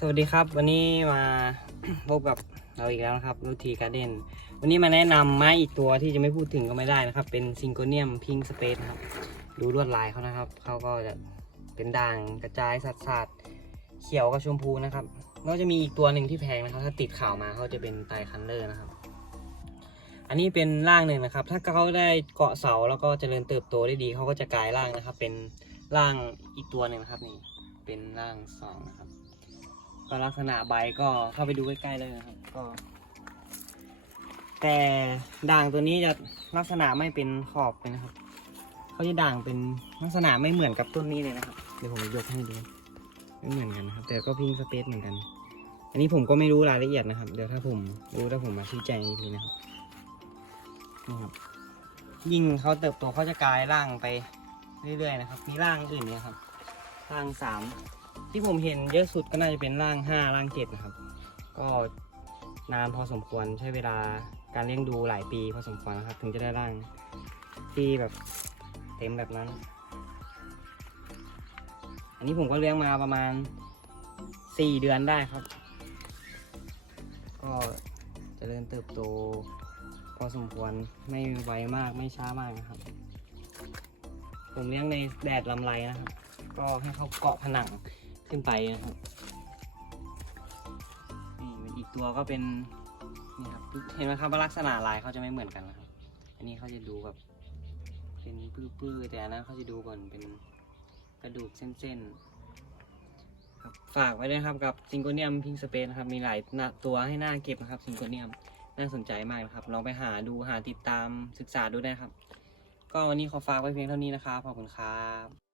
สวัสดีครับ วันนี้มาพบกับเราอีกแล้วนะครับรูทีการ์เด้นวันนี้มาแนะนำไม้อีกตัวที่จะไม่พูดถึงก็ไม่ได้นะครับ เป็นซิงโกเนียมพิงสเปซครับ ดูลวดลายเขานะครับ เขาก็จะเป็นด่างกระจายสัดสัดเขียวกับชมพูนะครับแล้วจะมีอีกตัวหนึ่งที่แพงนะครับ ถ้าติดข่าวมาเขาจะเป็นไตรคันเลอร์นะครับ อันนี้เป็นร่างหนึ่งนะครับ ถ้าเขาได้เกาะเสาแล้วก็เจริญเติบโตได้ดีเขาก็จะกลายร่างนะครับ เป็นร่างอีกตัวหนึ่งนะครับนี่เป็นร่างสองนะครับ ก็ลักษณะใบก็เข้าไปดูใกล้ๆเลยนะครับ ก็ แต่ด่างตัวนี้จะลักษณะไม่เป็นขอบเลยนะครับเขาจะด่างเป็นลักษณะไม่เหมือนกับต้นนี้เลยนะครับ เดี๋ยวผมยกให้ดูไม่เหมือนกันนะครับ แต่ก็พิงสเปซเหมือนกัน อันนี้ผมก็ไม่รู้รายละเอียดนะครับ เดี๋ยวถ้าผมรู้ถ้าผมมาชี้แจงอีกทีนะครับนี่ครับยิ่งเขาเติบโตเขาจะกลายร่างไปเรื่อยๆนะครับ มีร่างอื่นเนี่ยครับ ร่างสาม ที่ผมเห็นเยอะสุดก็น่าจะเป็นร่างห้าร่างเจ็ดนะครับ ก็นานพอสมควรใช้เวลาการเลี้ยงดูหลายปีพอสมควรนะครับ ถึงจะได้ร่างที่แบบเต็มแบบนั้น อันนี้ผมก็เลี้ยงมาประมาณสี่เดือนได้ครับ ก็เจริญเติบโต พอสมควรไม่ไวมากไม่ช้ามากนะครับ ผมเลี้ยงในแดดลำไรนะครับ ก็ให้เขาเกาะผนัง ขึ้นไปนะครับนี่อีกตัวก็เป็นนี่ครับเห็นไหมครับว่าลักษณะลายเขาจะไม่เหมือนกันนะครับ อันนี้เขาจะดูแบบเป็นปื้อๆแต่อันนั้นเขาจะดูก่อนเป็นกระดูกเส้นๆครับฝากไว้ด้วยครับกับซิงโกเนียมพิงสเปนนะครับมีหลายหน้าตัวให้หน้าเก็บนะครับซิงโกเนียมน่าสนใจมากนะครับลองไปหาดูหาติดตามศึกษาดูได้ครับ ก็วันนี้ขอฝากไว้เพียงเท่านี้นะครับขอบคุณครับ